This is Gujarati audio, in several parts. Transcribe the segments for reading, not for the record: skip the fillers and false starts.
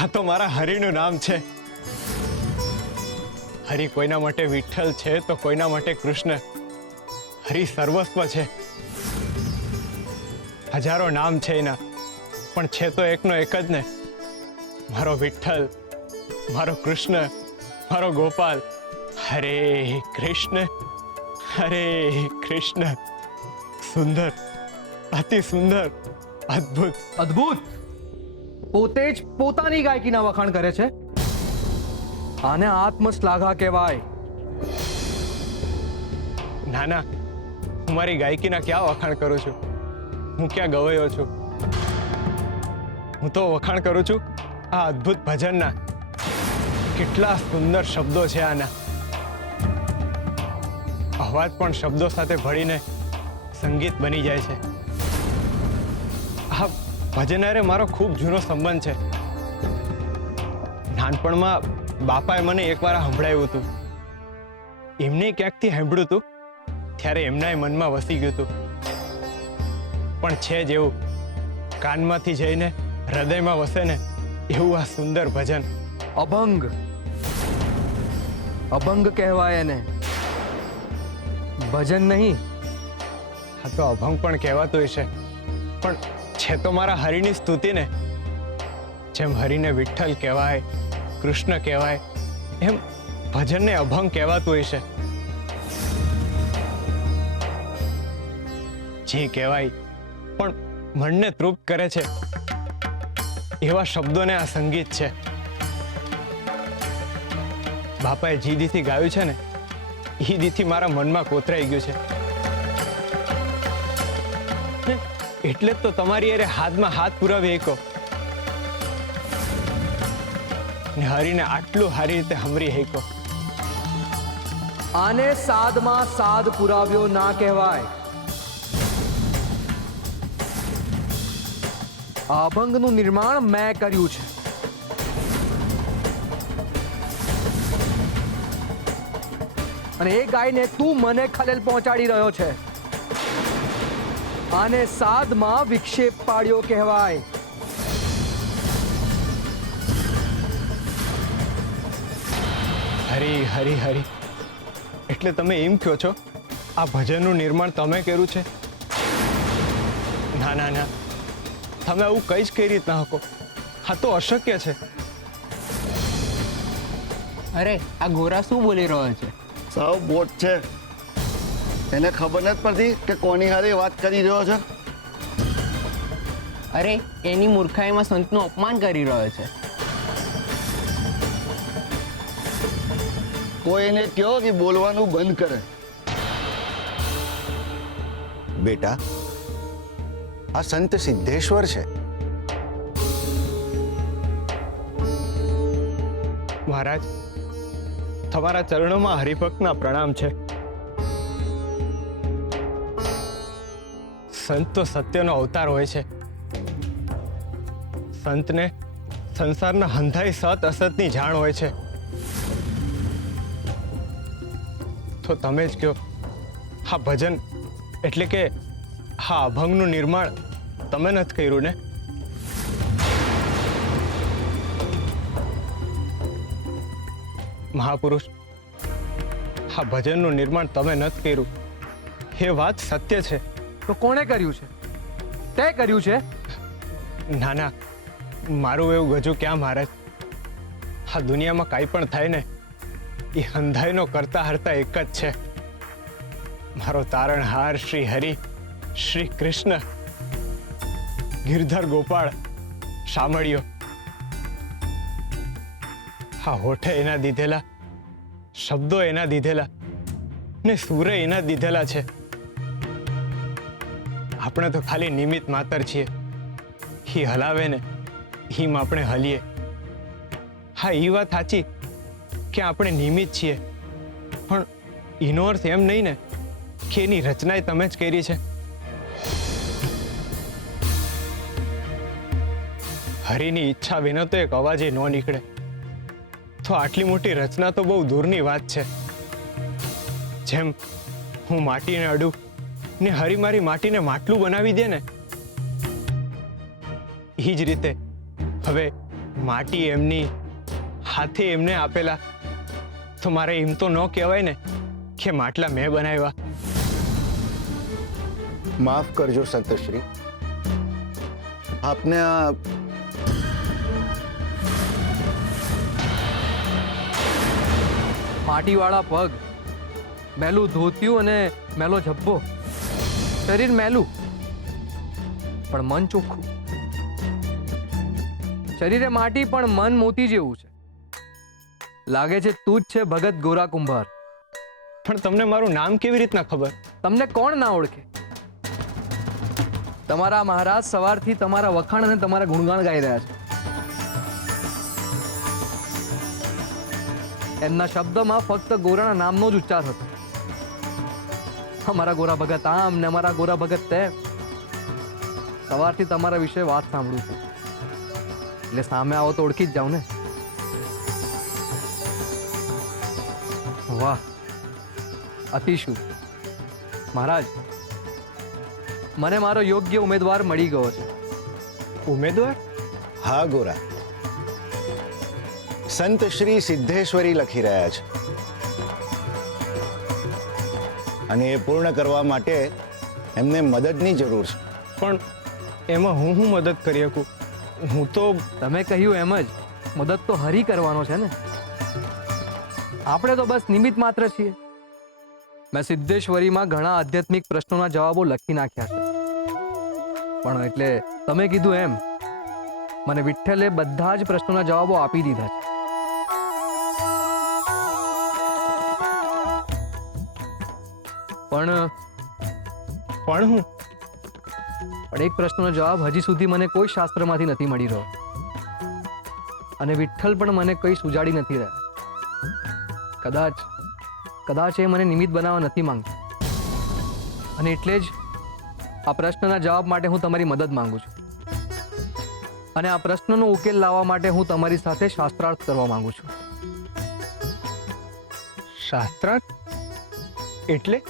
આ તો મારા હરિનું નામ છે. હરિ કોઈના માટે વિઠ્ઠલ છે તો કોઈના માટે કૃષ્ણ. હરિ સર્વસ્વ છે. હજારો નામ છે એના, પણ છે તો એકનો એક જ ને, મારો વિઠ્ઠલ, મારો કૃષ્ણ, મારો ગોપાલ. હરે કૃષ્ણ હરે કૃષ્ણ. સુંદર, અતિ સુંદર, અદ્ભુત. અદ્ભુત! પોતે જ પોતાની ગાયકીના વખાણ કરે છે. આને આત્મશ્લાઘા કહેવાય. ના ના, હું મારી ગાયકીના ક્યાં વખાણ કરું છું? હું ક્યાં ગવાયો છું? હું તો વખાણ કરું છું આ અદ્ભુત ભજનના. કેટલા સુંદર શબ્દો છે આના. અવાજ પણ શબ્દો સાથે ભળીને સંગીત બની જાય છે. આ ભજન હારે મારો ખૂબ જૂનો સંબંધ છે. નાનપણમાં બાપાએ મને એકવાર સંભળાવ્યું હતું. એમને ક્યાંકથી સાંભળ્યું હતું, ત્યારે એમના મનમાં વસી ગયું હતું. પણ છે જેવું કાનમાંથી જઈને હૃદયમાં વસે ને, એવું આ સુંદર ભજન. અભંગ, અભંગ કહેવાય એને, ભજન નહીં. હા તો અભંગ પણ કહેવાતું હશે, પણ છે તો મારા હરિની સ્તુતિ ને. જેમ હરિને વિઠ્ઠલ કહેવાય, કૃષ્ણ કહેવાય, એમ ભજનને અભંગ કહેવાતું હશે. જે કહેવાય પણ મનને તૃપ્ત કરે છે એવા શબ્દોને આ સંગીત છે. બાપાએ જે દીથી ગાયું છે ને, એ દીથી મારા મનમાં કોતરાઈ ગયું છે. એટલે જ તો તમારી અરે હાથમાં હાથ પુરાવી એકો ને હરીને આટલું સારી રીતે હમરી હેકો. આને સાદમાં સાદ પુરાવ્યો ના કહેવાય. આ અભંગનું નિર્માણ મેં કર્યું છે. અને એ ગાયને તું મને ખલેલ પહોંચાડી રહ્યો છે. આને સાદમાં વિક્ષેપ પાડ્યો કહેવાય. હરી હરી હરી, એટલે તમે એમ કહો છો આ ભજનનું નિર્માણ તમે કર્યું છે? ના ના ના, તમે આવું કઈ જ કઈ રીત ના શકો. આ તો અશક્ય છે. અરે આ ગોરા શું બોલી રહ્યો છે? સાવ બોટ છે, એને ખબર નથી પડતી કે કોની હારે વાત કરી રહ્યો છે. અરે એની મૂર્ખાઈમાં સંતનું અપમાન કરી રહ્યો છે. કોઈ એને કહો કે બોલવાનું બંધ કરે. બેટા, આ સંત સિદ્ધેશ્વર છે. મહારાજ, તમારા ચરણોમાં હરિભક્તના પ્રણામ છે. સંત તો સત્યનો અવતાર હોય છે. સંતને સંસારના હંધાઈ સત અસતની જાણ હોય છે. તો તમે જ કહો, હા ભજન એટલે કે હા અભંગનું નિર્માણ તમે નથી કર્યું ને? મહાપુરુષ, હા ભજનનું નિર્માણ તમે નથી કર્યું એ વાત સત્ય છે. તો કોણે કર્યું છે? તે કર્યું છે? ના ના, મારું એવું ગજુ ક્યાં મહારાજ. આ દુનિયામાં કાંઈ પણ થાય ને, એ હંધાઈનો કરતા હરતા એક જ છે. મારો તારણહાર શ્રી હરિ, શ્રી કૃષ્ણ, ગિરધર ગોપાળ, શામળિયો. હા હોઠે એના દીધેલા, શબ્દો એના દીધેલા ને સૂરે એના દીધેલા છે. આપણે તો ખાલી નિમિત્ત માત્ર છીએ. એ હલાવે ને હિમ આપણે હલીએ. હા એ વાત સાચી કે આપણે નિમિત્ત છીએ, પણ એનો અર્થ એમ નહીં ને કે એની રચનાએ તમે જ કરી છે. હરિની ઈચ્છા વિના તો એક અવાજ ન નીકળે. તો આટલી મોટી રચના તો બહુ દૂરની વાત છે. જેમ હું માટીને અડું ને હરી મારી માટીને માટલું બનાવી દે ને, એ જ રીતે હવે માટી એમની હાથે એમને આપેલા તો મારે એમ તો ન કહેવાય ને કે માટલા મેં બનાવ્યા. માફ કરજો સંતશ્રી, આપને આ માટીવાળા પગ, મેલું ધોતિયું અને મેલો ઝબ્બો, શરીર મેલું પણ મન ચોખ્ખું. શરીરે માટી પણ મન મોતી જેવું છે. લાગે છે તું જ છે ભગત ગોરા કુંભાર. પણ તમને મારું નામ કેવી રીતના ખબર? તમને કોણ ના ઓળખે? તમારા મહારાજ સવારથી તમારા વખાણ અને તમારા ગુણગાન ગાઈ રહ્યા છે. એમના શબ્દમાં ફક્ત ગોરાના નામનો જ ઉચ્ચાર હતો. અમારા ગોરા ભગત આમ ને અમારા ગોરા ભગત તેમ. સવારથી તમારા વિશે વાત સાંભળું છું, એટલે સામે આવો તો ઓળખી જ જાઉં ને. વાહ, અતિશુભ. મહારાજ, મને મારો યોગ્ય ઉમેદવાર મળી ગયો છે. ઉમેદવાર? હા ગોરા, સંત શ્રી સિદ્ધેશ્વરી લખી રહ્યા છે અને એ પૂર્ણ કરવા માટે એમને મદદની જરૂર છે. પણ એમાં હું મદદ કરી શકું? હું તો તમે કહ્યું એમ જ મદદ તો હરી કરવાનો છે ને. આપણે તો બસ નિમિત્ત માત્ર છીએ. મેં સિદ્ધેશ્વરીમાં ઘણા આધ્યાત્મિક પ્રશ્નોના જવાબો લખી નાખ્યા છે, પણ એટલે તમે કીધું એમ મને વિઠ્ઠલે બધા જ પ્રશ્નોના જવાબો આપી દીધા છે. પણ હું એક પ્રશ્નનો જવાબ હજી સુધી મને કોઈ શાસ્ત્રમાંથી નથી મળી રહ્યો, અને વિઠ્ઠલ પણ મને કંઈ સુજાડી નથી રહ્યા. કદાચ એ મને નિમિત્ત બનાવવા નથી માંગતા, અને એટલે જ આ પ્રશ્નના જવાબ માટે હું તમારી મદદ માંગુ છું. અને આ પ્રશ્નનો ઉકેલ લાવવા માટે હું તમારી સાથે શાસ્ત્રાર્થ કરવા માંગુ છું. શાસ્ત્રાર્થ એટલે?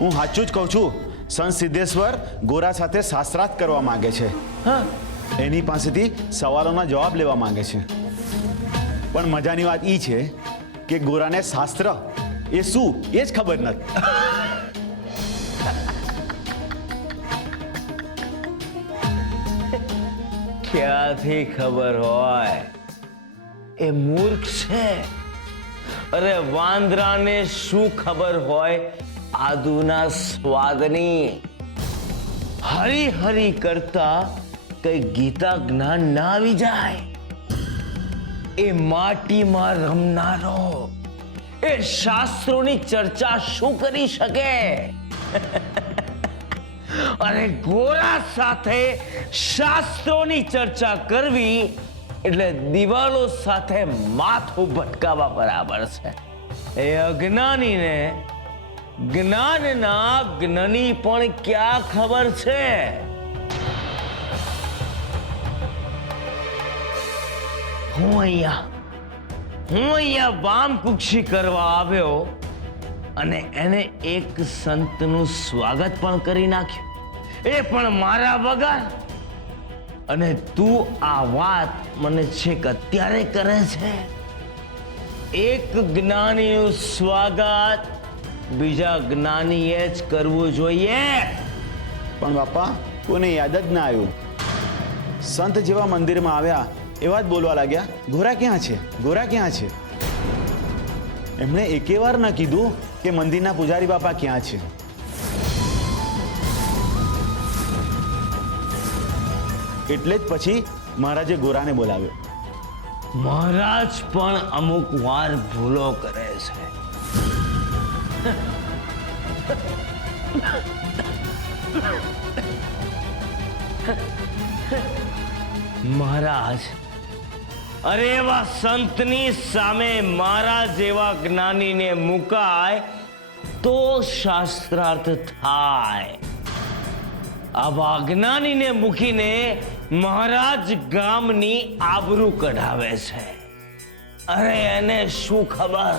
હું સાચું જ કહું છું. સંત સિદ્ધેશ્વર ગોરા સાથે શાસ્ત્રાર્થ કરવા માંગે છે. એની પાસેથી સવાલોના જવાબ લેવા માંગે છે. પણ મજાની વાત એ છે કે ગોરાને શાસ્ત્ર એ શું એ જ ખબર નથી. ક્યાંથી ખબર હોય? એ મૂર્ખ છે. અરે વાંદરાને શું ખબર હોય આદુના સ્વાદની? હરી હરી કરતા કઈ ગીતા જ્ઞાન ના આવી જાય? એ માટીમાં રમનારો એ શાસ્ત્રોની ચર્ચા શું કરી શકે? અને ગોરા સાથે શાસ્ત્રોની ચર્ચા કરવી એટલે દિવાલો સાથે માથું ભટકાવા બરાબર છે. એ અજ્ઞાનીને જ્ઞાનના જ્ઞાની પણ ક્યાં ખબર છે? હું અહીંયા વામકુક્ષી કરવા આવ્યો અને એને એક સંતનું સ્વાગત પણ કરી નાખ્યું, એ પણ મારા વગર. અને તું આ વાત મને છેક અત્યારે કરે છે? એક જ્ઞાનીનું સ્વાગત બીજા જ્ઞાનીએ જ કરવું જોઈએ. પણ બાપા કોઈને યાદ જ ના આવ્યું. સંત જેવા મંદિરમાં આવ્યા એવા જ બોલવા લાગ્યા, ગોરા ક્યાં છે, ગોરા ક્યાં છે? એમણે એકે વાર ન કીધું કે મંદિરના પૂજારી બાપા ક્યાં છે. એટલે જ પછી મહારાજે ગોરાને બોલાવ્યો. મહારાજ પણ અમુક વાર ભૂલો કરે છે. મહારાજ, અરે એવા સંતની સામે મારા જેવા જ્ઞાનીને મુકાય તો શાસ્ત્રાર્થ થાય. આવા જ્ઞાનીને મૂકીને મહારાજ ગામની આબરૂ કઢાવે છે. અરે એને શું ખબર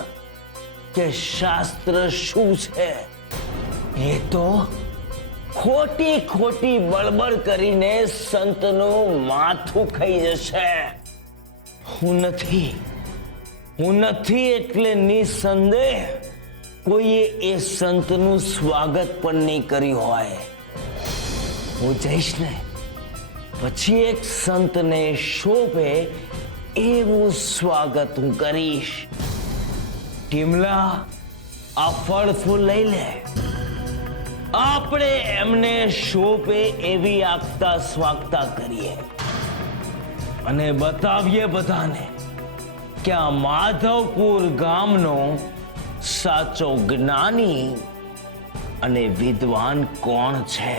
કે શાસ્ત્ર શું છે? એ તો ખોટી ખોટી બળબડ કરીને સંતનું માથું ખાઈ જશે. હું નથી એટલે નિસંદેહ કોઈએ એ સંતનું સ્વાગત પણ નહીં કર્યું હોય. હું જઈશ ને પછી એક સંતને શોભે એવું સ્વાગત હું કરીશ. ટીમલા, આ ફળ ફૂલ લઈ લે. આપણે એમને શોભે એવી આગતા સ્વાગતા કરીએ અને બતાવીએ બધાને કે આ માધવપુર ગામનો સાચો જ્ઞાની અને વિદ્વાન કોણ છે.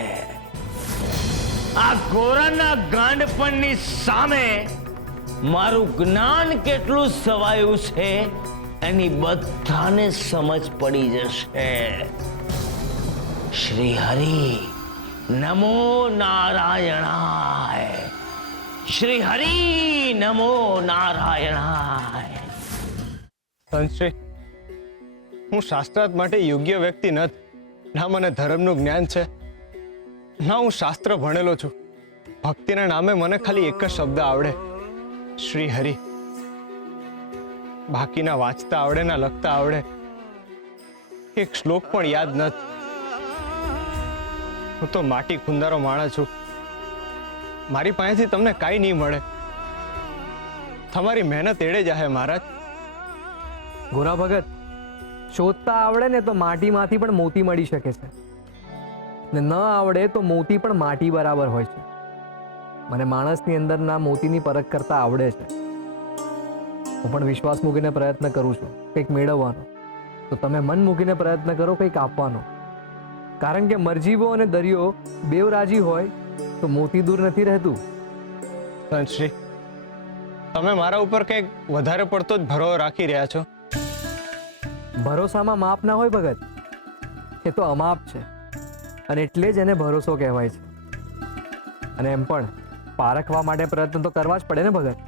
આ ગોરાના ગાંડપણની સામે મારું જ્ઞાન કેટલું સવાયું છે એની બધાને સમજ પડી જશે. શ્રી હરિ નમો નારાયણાય. શ્રી હરિ નમો નારાયણાય. સંતશ્રી, હું શાસ્ત્રાર્થ માટે યોગ્ય વ્યક્તિ નથી. ના મને ધર્મનું જ્ઞાન છે, ના હું શાસ્ત્ર ભણેલો છું. ભક્તિના નામે મને ખાલી એક જ શબ્દ આવડે, શ્રી હરિ. બાકીના વાંચતા આવડે ના લખતા આવડે, એક શ્લોક પણ યાદ નથી. હું તો માટી ખુંદારો માણસ છું. મારી પાસેથી તમને કાંઈ નહીં મળે. તમારી મહેનત એડે જાહે મહારાજ. ગોરા ભગત, શોધતા આવડે ને તો માટીમાંથી પણ મોતી મળી શકે છે, ને ન આવડે તો મોતી પણ માટી બરાબર હોય છે. મને માણસની અંદરના મોતીની પરખ કરતા આવડે છે. હું પણ વિશ્વાસ મૂકીને પ્રયત્ન કરું છું કંઈક મેળવવાનો. તો તમે મન મૂકીને પ્રયત્ન કરો કંઈક આપવાનો. કારણ કે મરજીવો અને દરિયો બેવ રાજી હોય તો મોતી દૂર નથી રહેતું. સંતશ્રી, તમે મારા ઉપર કંઈક વધારે પડતો જ ભરોસો રાખી રહ્યા છો. ભરોસામાં માપ ના હોય ભગત, એ તો અમાપ છે, અને એટલે જ એને ભરોસો કહેવાય છે. અને એમ પણ પારખવા માટે પ્રયત્ન તો કરવા જ પડે ને ભગત.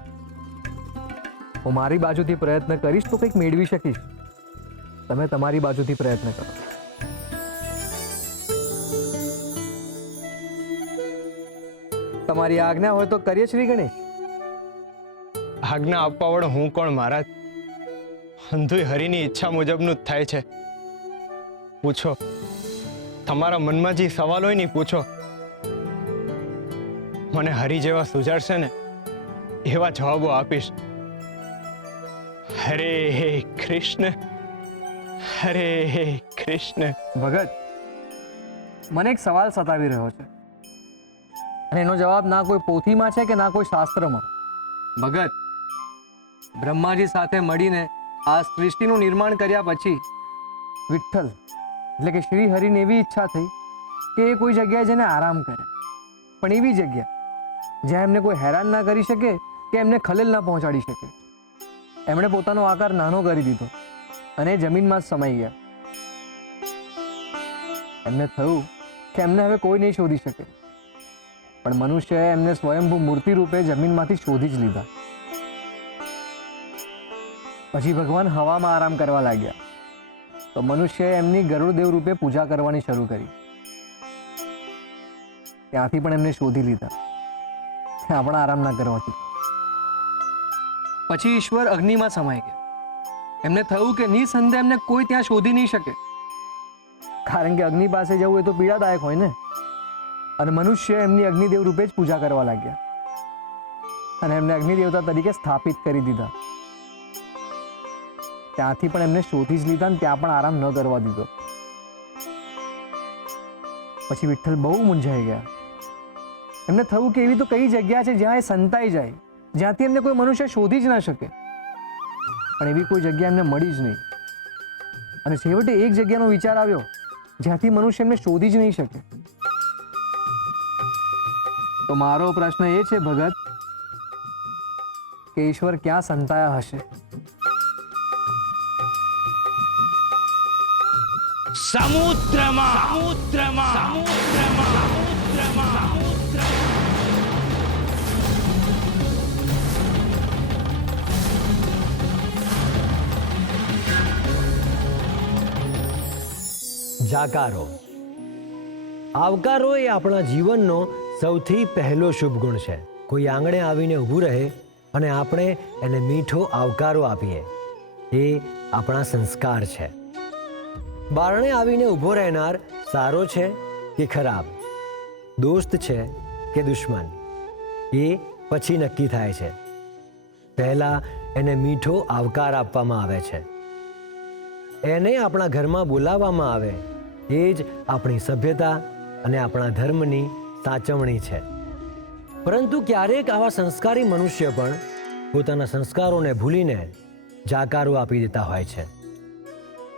હું મારી બાજુથી પ્રયત્ન કરીશ તો કંઈક મેળવી શકીશ. તમે તમારી બાજુથી પ્રયત્ન કરો. તમારી આજ્ઞા હોય તો કરીએ શ્રી ગણેશ. આજ્ઞા આપવા વાળો હું કોણ મહારાજ? અંધુય હરિની ઈચ્છા મુજબનું જ થાય છે. પૂછો, તમારા મનમાં જે સવાલ હોય ને પૂછો. મને હરિ જેવા સુજાડશે ને એવા જવાબો આપીશ. હરે કૃષ્ણ, હરે કૃષ્ણ. ભગત, મને એક સવાલ સતાવી રહ્યો છે, અને એનો જવાબ ના કોઈ પોથીમાં છે કે ના કોઈ શાસ્ત્રમાં. ભગત, બ્રહ્માજી સાથે મળીને આ સૃષ્ટિનું નિર્માણ કર્યા પછી વિઠ્ઠલ એટલે કે શ્રી હરિને એવી ઈચ્છા થઈ કે એ કોઈ જગ્યાએ જઈને આરામ કરે, પણ એવી જગ્યા જ્યાં એમને કોઈ હેરાન ના કરી શકે કે એમને ખલેલ ના પહોંચાડી શકે. એમણે પોતાનો આકાર નાનો કરી દીધો અને જમીનમાં જ સમાઈ ગયા. એમને થયું કે એમને હવે કોઈ નહીં શોધી શકે, પણ મનુષ્યએ એમને સ્વયંભૂ મૂર્તિ રૂપે જમીનમાંથી શોધી જ લીધા. પછી ભગવાન હવામાં આરામ કરવા લાગ્યા, તો મનુષ્યએ એમની ગરુડદેવ રૂપે પૂજા કરવાની શરૂ કરી. ત્યાંથી પણ એમને શોધી લીધા, ત્યાં પણ આરામ ના કરવાથી. પછી ઈશ્વર અગ્નિમાં સમાઈ ગયા. એમને થયું કે નિસંદેહ એમને કોઈ ત્યાં શોધી નહીં શકે, કારણ કે અગ્નિ પાસે જવું એ તો પીડાદાયક હોય ને. અને મનુષ્ય એમની અગ્નિદેવ રૂપે જ પૂજા કરવા લાગ્યા અને એમને અગ્નિદેવતા તરીકે સ્થાપિત કરી દીધા. ત્યાંથી પણ એમને શોધી જ લીધા અને ત્યાં પણ આરામ ન કરવા દીધો. પછી વિઠ્ઠલ બહુ મૂંઝાઈ ગયા. એમને થયું કે એવી તો કઈ જગ્યા છે જ્યાં એ સંતાઈ જાય, જ્યાંથી એમને કોઈ મનુષ્ય શોધી જ ના શકે, પણ એવી કોઈ જગ્યા એમને મળી જ નહીં. અને છેવટે એક જગ્યાનો વિચાર આવ્યો જ્યાંથી મનુષ્ય એમને શોધી જ નહીં શકે. તો મારો પ્રશ્ન એ છે ભગત કે ઈશ્વર ક્યાં સંતાયા હશે. સમુદ્રમાં સમુદ્રમાં સમુદ્રમાં સમુદ્રમાં જાકારો. આવકારો એ આપણા જીવનનો સૌથી પહેલો શુભ ગુણ છે. કોઈ આંગણે આવીને ઊભું રહે અને આપણે એને મીઠો આવકારો આપીએ, એ આપણા સંસ્કાર છે. બારણે આવીને ઊભો રહેનાર સારો છે કે ખરાબ, દોસ્ત છે કે દુશ્મન, એ પછી નક્કી થાય છે. પહેલાં એને મીઠો આવકાર આપવામાં આવે છે. એને આપણા ઘરમાં બોલાવવામાં આવે, એ જ આપણી સભ્યતા અને આપણા ધર્મની સાચવણી છે. પરંતુ ક્યારેક આવા સંસ્કારી મનુષ્ય પણ પોતાના સંસ્કારોને ભૂલીને જાકારો આપી દેતા હોય છે.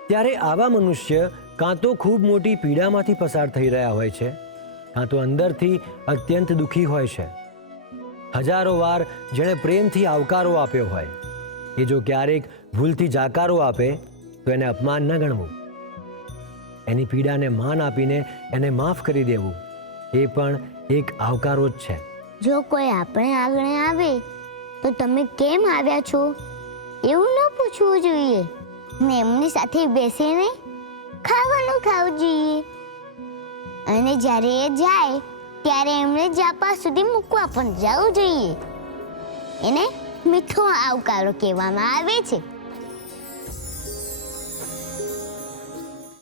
ત્યારે આવા મનુષ્ય કાં તો ખૂબ મોટી પીડામાંથી પસાર થઈ રહ્યા હોય છે, કાં તો અંદરથી અત્યંત દુઃખી હોય છે. હજારો વાર જેણે પ્રેમથી આવકારો આપ્યો હોય, એ જો ક્યારેક ભૂલથી જાકારો આપે તો એને અપમાન ન ગણવું. એની પીડાને માન આપીને એને માફ કરી દેવું, એ પણ એક આવકારો જ છે. જો કોઈ આપણે આગળ આવે તો તમે કેમ આવ્યા છો એવું ન પૂછવું જોઈએ ને એમની સાથે બેસીને ખાવાનું ખાવું જોઈએ. અને જ્યારે એ જાય ત્યારે એમને જાપા સુધી મૂકવા પણ જવું જોઈએ. એને મીઠો આવકારો કહેવામાં આવે છે.